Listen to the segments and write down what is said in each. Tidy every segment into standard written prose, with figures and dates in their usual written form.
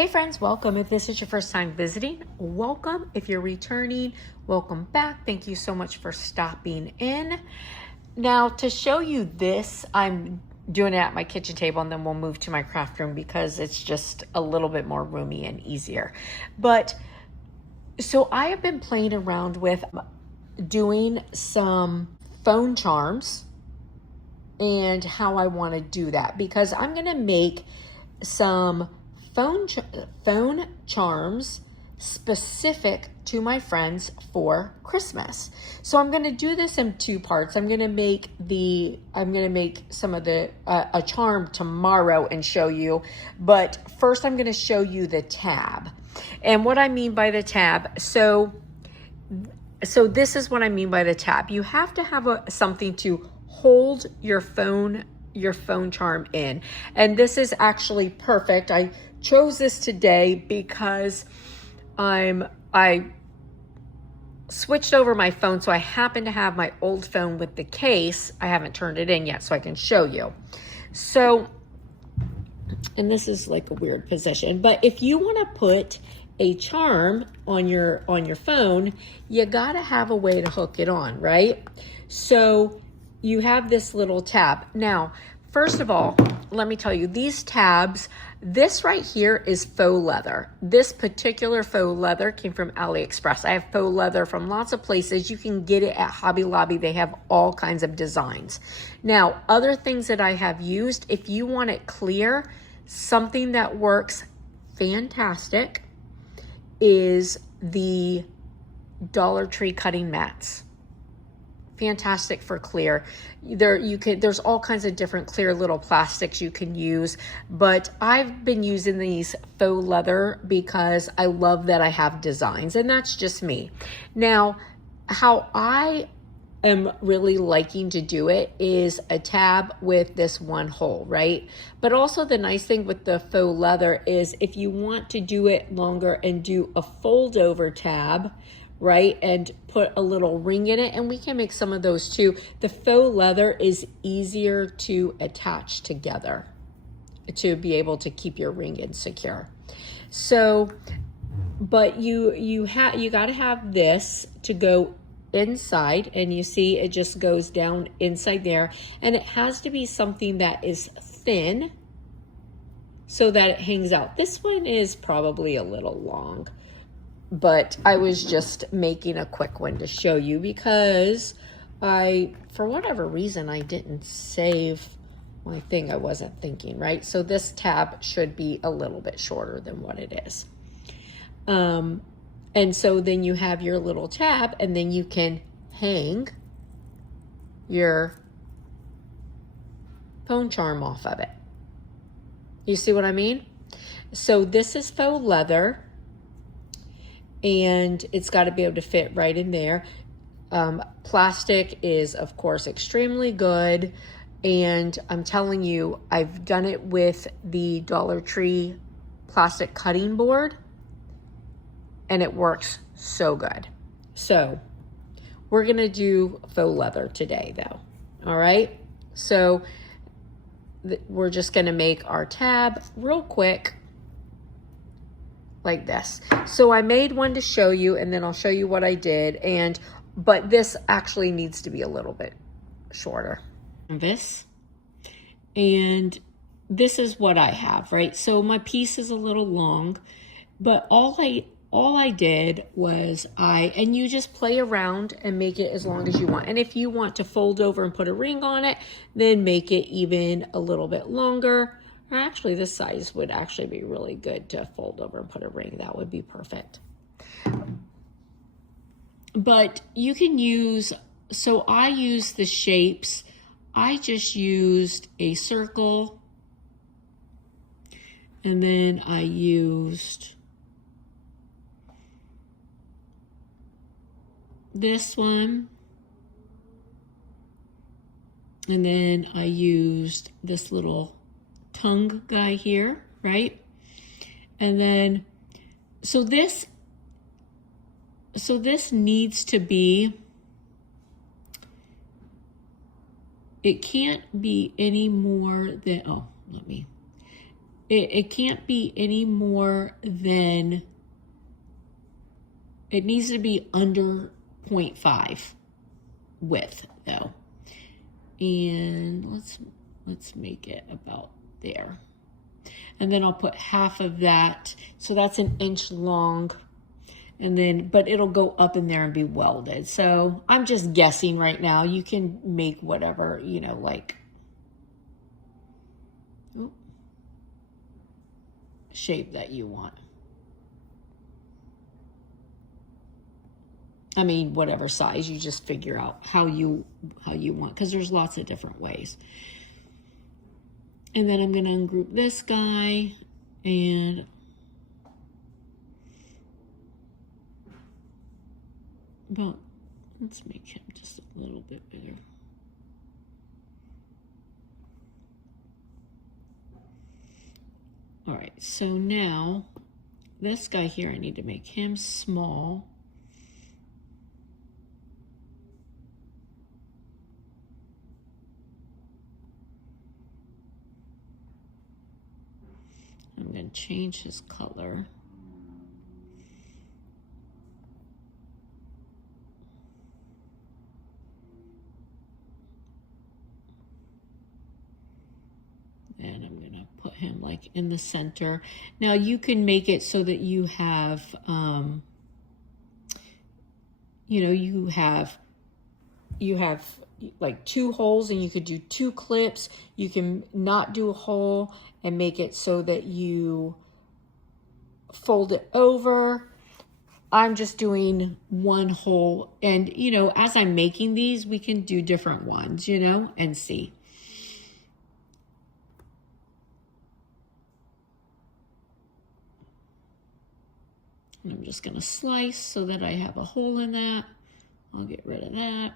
Hey friends, welcome. If this is your first time visiting, welcome. If you're returning, welcome back. Thank you so much for stopping in. Now to show you this, I'm doing it at my kitchen table and then we'll move to my craft room because it's just a little bit more roomy and easier. But so I have been playing around with doing some phone charms and how I want to do that because I'm going to make some phone charms specific to my friends for Christmas. So I'm going to do this in two parts. I'm going to make some of the a charm tomorrow and show you, but first I'm going to show you the tab. And what I mean by the tab, so this is what I mean by the tab. You have to have something to hold your phone charm in. And this is actually perfect. I chose this today because I switched over my phone, so I happen to have my old phone with the case. I haven't turned it in yet, so I can show you. So, and this is like a weird position, but if you want to put a charm on your phone, you got to have a way to hook it on, right? So you have this little tab. Now, first of all, let me tell you, these tabs, this right here is faux leather. This particular faux leather came from AliExpress. I have faux leather from lots of places. You can get it at Hobby Lobby. They have all kinds of designs. Now, other things that I have used, if you want it clear, something that works fantastic is the Dollar Tree cutting mats. Fantastic for clear. There's all kinds of different clear little plastics you can use, but I've been using these faux leather because I love that I have designs, and that's just me. Now, how I am really liking to do it is a tab with this one hole, right? But also the nice thing with the faux leather is if you want to do it longer and do a fold over tab, right, and put a little ring in it, and we can make some of those too. The faux leather is easier to attach together to be able to keep your ring in secure. So, but you got to have this to go inside, and you see it just goes down inside there, and it has to be something that is thin so that it hangs out. This one is probably a little long, but I was just making a quick one to show you because for whatever reason, I didn't save my thing. I wasn't thinking, right? So this tab should be a little bit shorter than what it is. And so then you have your little tab, and then you can hang your phone charm off of it. You see what I mean? So this is faux leather, and it's got to be able to fit right in there. Plastic is, of course, extremely good. And I'm telling you, I've done it with the Dollar Tree plastic cutting board, and it works so good. So we're going to do faux leather today, though. All right. So we're just going to make our tab real quick, like this. So I made one to show you, and then I'll show you what I did. But this actually needs to be a little bit shorter. This, and this is what I have, right? So my piece is a little long, but all I did was and you just play around and make it as long as you want. And if you want to fold over and put a ring on it, then make it even a little bit longer. Or actually, this size would actually be really good to fold over and put a ring. That would be perfect. But you can use, so I use the shapes. I just used a circle, and then I used this one, and then I used this little tongue guy here, right? And then so this needs to be, it can't be any more than, it can't be any more than, it needs to be under 0.5 width though. And let's make it about there. And then I'll put half of that, so that's an inch long. And then, but it'll go up in there and be welded. So I'm just guessing right now. You can make whatever, you know, like shape that you want. I mean, whatever size, you just figure out how you want, because there's lots of different ways. And then I'm going to ungroup this guy, and well, let's make him just a little bit bigger. All right, so now this guy here, I need to make him small. I'm going to change his color. And I'm going to put him like in the center. Now you can make it so that you have, you know, you have like 2 holes, and you could do 2 clips. You can not do a hole and make it so that you fold it over. I'm just doing 1 hole, and you know, as I'm making these, we can do different ones, you know, and see. And I'm just going to slice so that I have a hole in that. I'll get rid of that.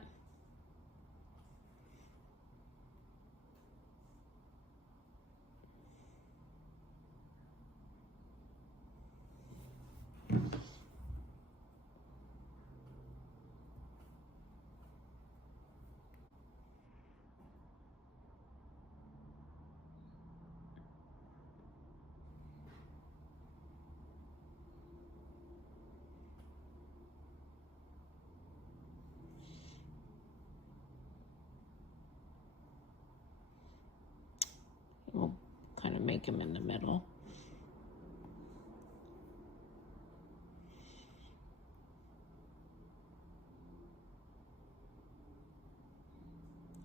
We'll kind of make them in the middle.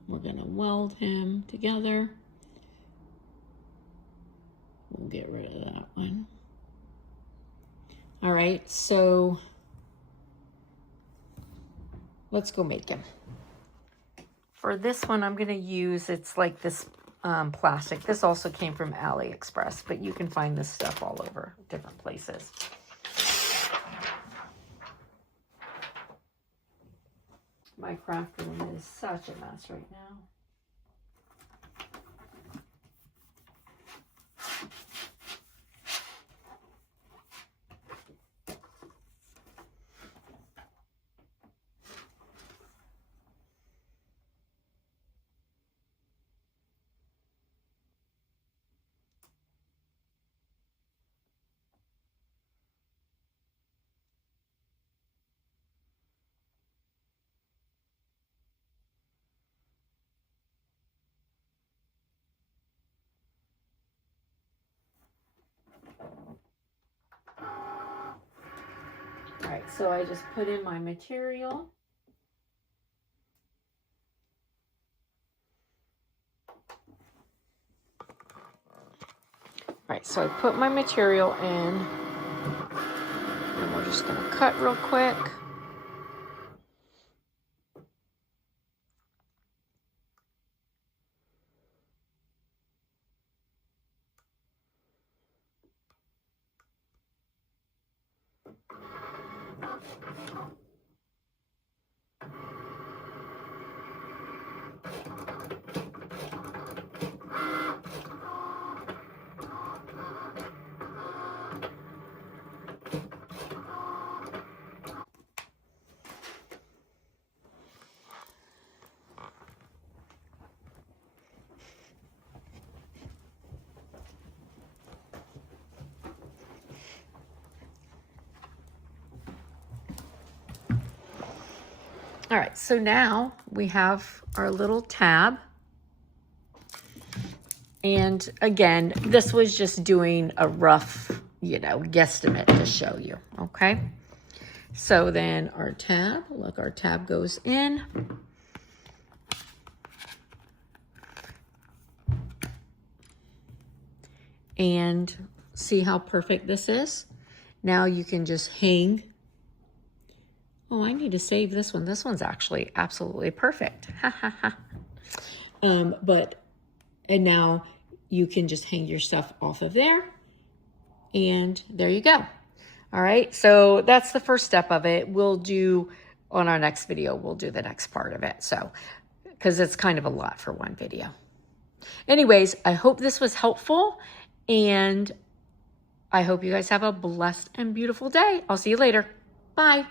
We're going to weld him together. We'll get rid of that one. All right, so let's go make him. For this one, I'm going to use, it's like this plastic. This also came from AliExpress, but you can find this stuff all over different places. My craft room is such a mess right now. All right, so I just put in my material. All right, so I put my material in, and we're just gonna cut real quick. All right, so now we have our little tab. And again, this was just doing a rough, guesstimate to show you, okay? So then our tab, look, our tab goes in. And see how perfect this is? Now you can just hang. Oh, I need to save this one. This one's actually absolutely perfect. Ha ha ha. And now you can just hang your stuff off of there. And there you go. All right, so that's the first step of it. We'll do, on our next video, we'll do the next part of it. So, because it's kind of a lot for one video. Anyways, I hope this was helpful. And I hope you guys have a blessed and beautiful day. I'll see you later. Bye.